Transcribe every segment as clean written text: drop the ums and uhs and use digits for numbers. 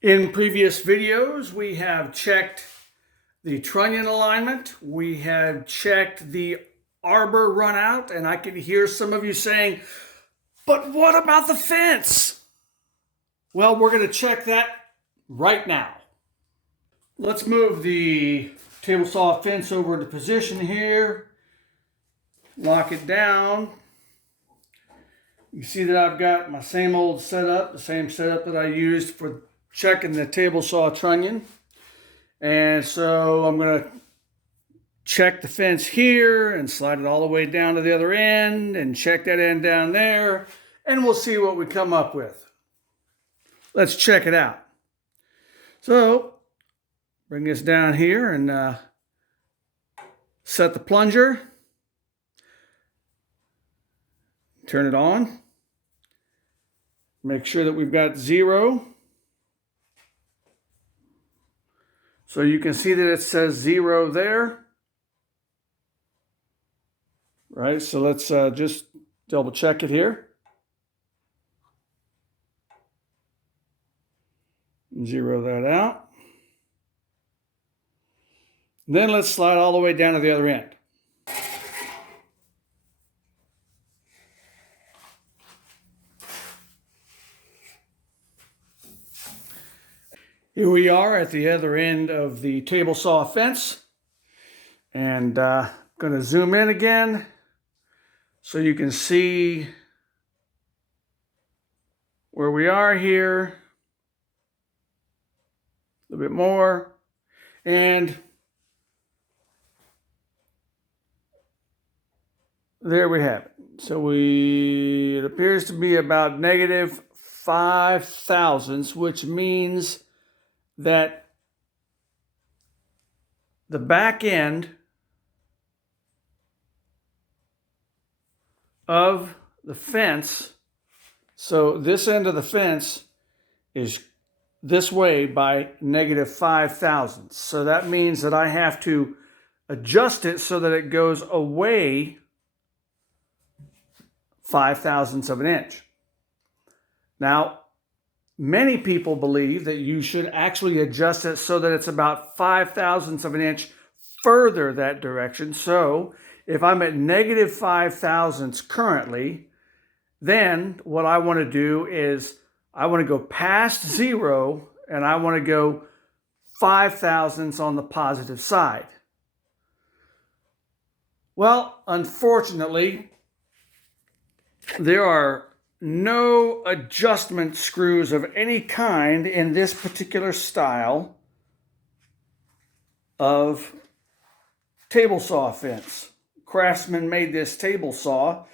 In previous videos, we have checked the trunnion alignment. We have checked the arbor run out, and I can hear some of you saying, but what about the fence? Well, we're going to check that right now. Let's move the table saw fence over into position here. Lock it down. You see that I've got my same old setup, the same setup that I used for checking the table saw trunnion. And so I'm going to check the fence here and slide it all the way down to the other end and check that end down there, and we'll see what we come up with. Let's check it out. So bring this down here and set the plunger. Turn it on. Make sure that we've got 0. So you can see that it says 0 there. Right, so let's just double check it here. 0 that out. Then let's slide all the way down to the other end. Here we are at the other end of the table saw fence, and going to zoom in again so you can see where we are here a little bit more, and there we have it. So it appears to be about negative 5 thousandths, which means that the back end of the fence, so this end of the fence is this way by negative 5 thousandths. So that means that I have to adjust it so that it goes away 5 thousandths of an inch. Now, many people believe that you should actually adjust it so that it's about 5 thousandths of an inch further that direction. So if I'm at negative 5 thousandths currently, then what I want to do is I want to go past 0 and I want to go 5 thousandths on the positive side. Well, unfortunately, there are no adjustment screws of any kind in this particular style of table saw fence. Craftsman made this table saw.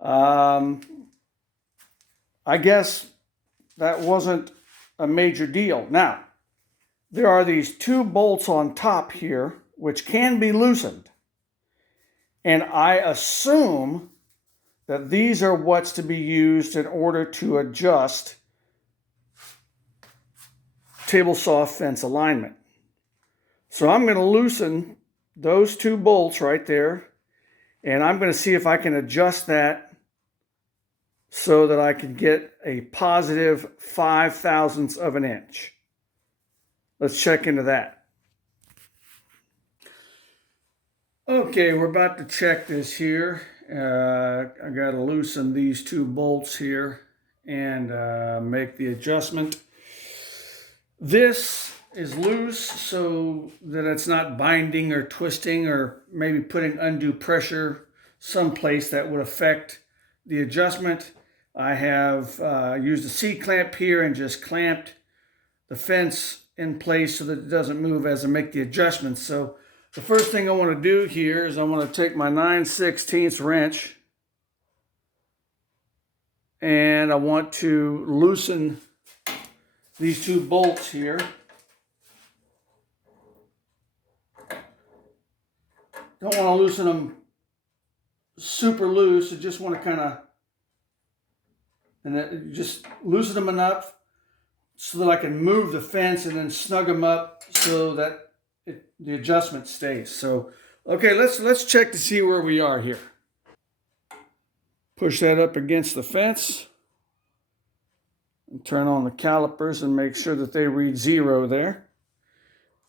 I guess that wasn't a major deal. Now, there are these 2 bolts on top here which can be loosened. And I assume that these are what's to be used in order to adjust table saw fence alignment. So I'm going to loosen those 2 bolts right there, and I'm going to see if I can adjust that so that I can get a positive 5 thousandths of an inch. Let's check into that. Okay, we're about to check this here. I got to loosen these 2 bolts here and make the adjustment. This is loose so that it's not binding or twisting or maybe putting undue pressure someplace that would affect the adjustment. I have used a C-clamp here and just clamped the fence in place so that it doesn't move as I make the adjustments. So the first thing I want to do here is I want to take my 9/16 wrench and I want to loosen these 2 bolts here. Don't want to loosen them super loose. I just want to kind of, and just loosen them enough so that I can move the fence and then snug them up so that the adjustment stays. So, okay, let's check to see where we are here. Push that up against the fence. And turn on the calipers and make sure that they read 0 there.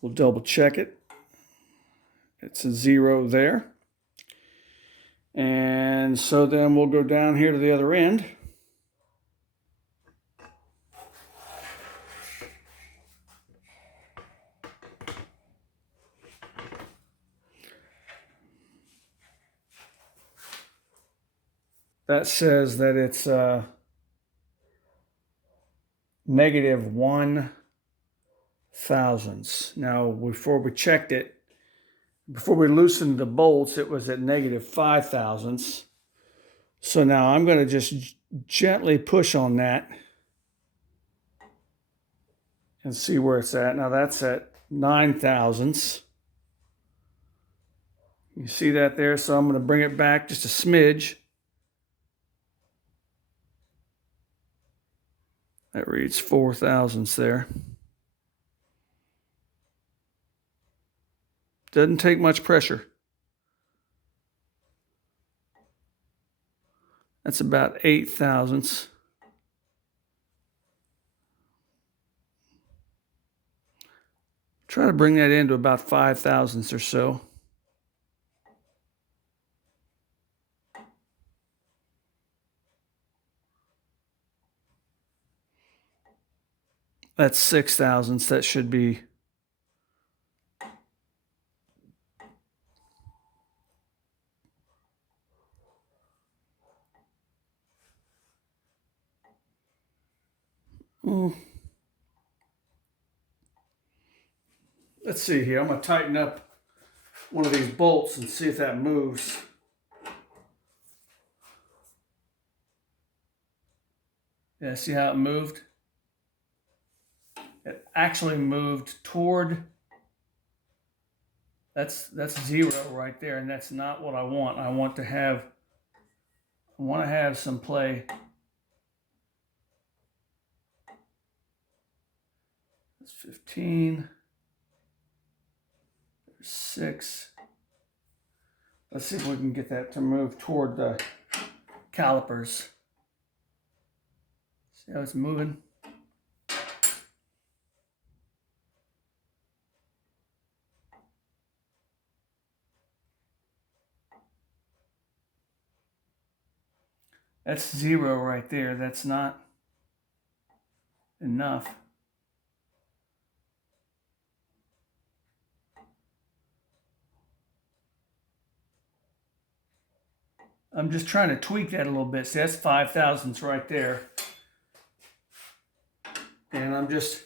We'll double check it. It's a 0 there. And so then we'll go down here to the other end. That says that it's negative 1 thousandths. Now, before we checked it, before we loosened the bolts, it was at negative 5 thousandths. So now I'm going to just gently push on that and see where it's at. Now that's at 9 thousandths. You see that there? So I'm going to bring it back just a smidge. That reads 4 thousandths there. Doesn't take much pressure. That's about 8 thousandths. Try to bring that into about 5 thousandths or so. That's 6 thousandths. That should be let's see here. I'm going to tighten up one of these bolts and see if that moves. Yeah, see how it moved? It actually moved toward, that's 0 right there, and that's not what I want. I want to have some play. That's 15. There's 6. Let's see if we can get that to move toward the calipers. See how it's moving? That's 0 right there. That's not enough. I'm just trying to tweak that a little bit. See, that's 5 thousandths right there. And I'm just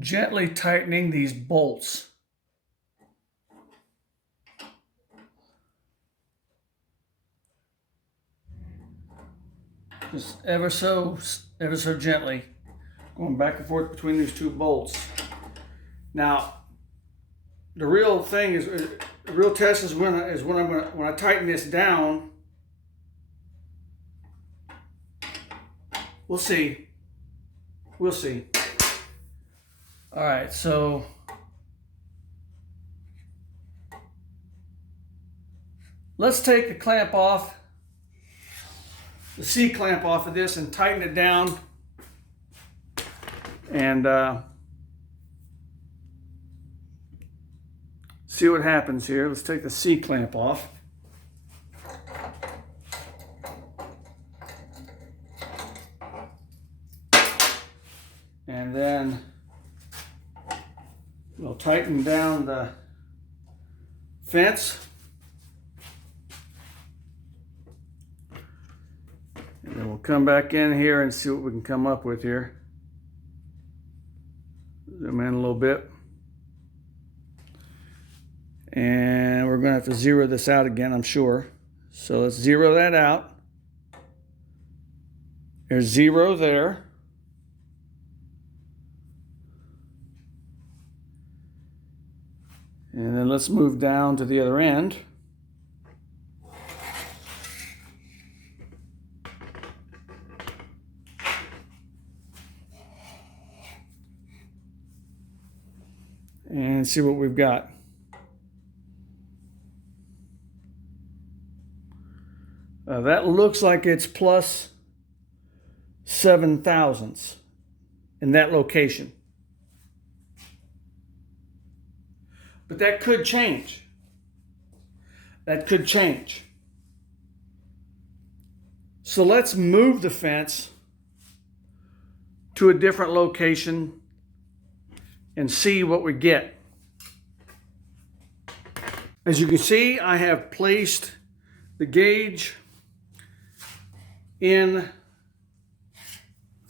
gently tightening these bolts. Just ever so gently, going back and forth between these two bolts. Now, the real thing is, the real test is when I tighten this down. We'll see. We'll see. All right, so let's take the clamp off, the C clamp off of this, and tighten it down. And see what happens here. Let's take the C clamp off. And then we'll tighten down the fence. And then we'll come back in here and see what we can come up with here. Zoom in a little bit. And we're going to have to zero this out again, I'm sure. So let's zero that out. There's 0 there. And then let's move down to the other end. And see what we've got. That looks like it's plus 7 thousandths in that location. But that could change. That could change. So let's move the fence to a different location and see what we get. As you can see, I have placed the gauge in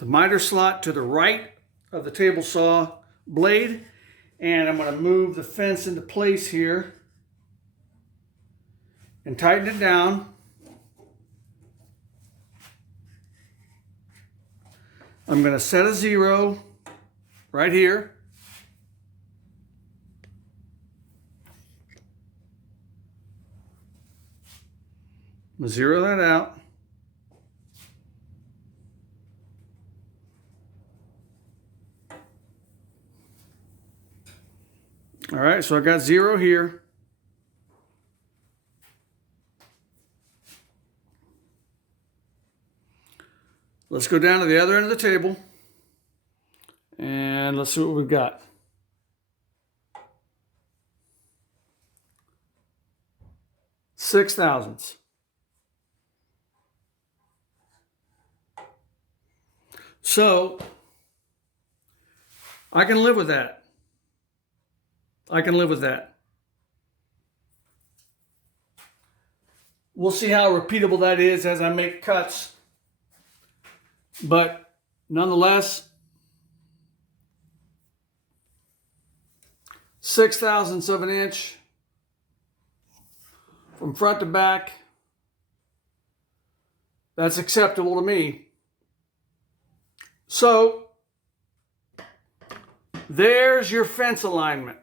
the miter slot to the right of the table saw blade, and I'm going to move the fence into place here and tighten it down. I'm going to set a 0 right here. I'm going to 0 that out. All right, so I got 0 here. Let's go down to the other end of the table and let's see what we've got. Six thousandths. So I can live with that. I can live with that. We'll see how repeatable that is as I make cuts. But nonetheless, 6 thousandths of an inch from front to back. That's acceptable to me. So there's your fence alignment.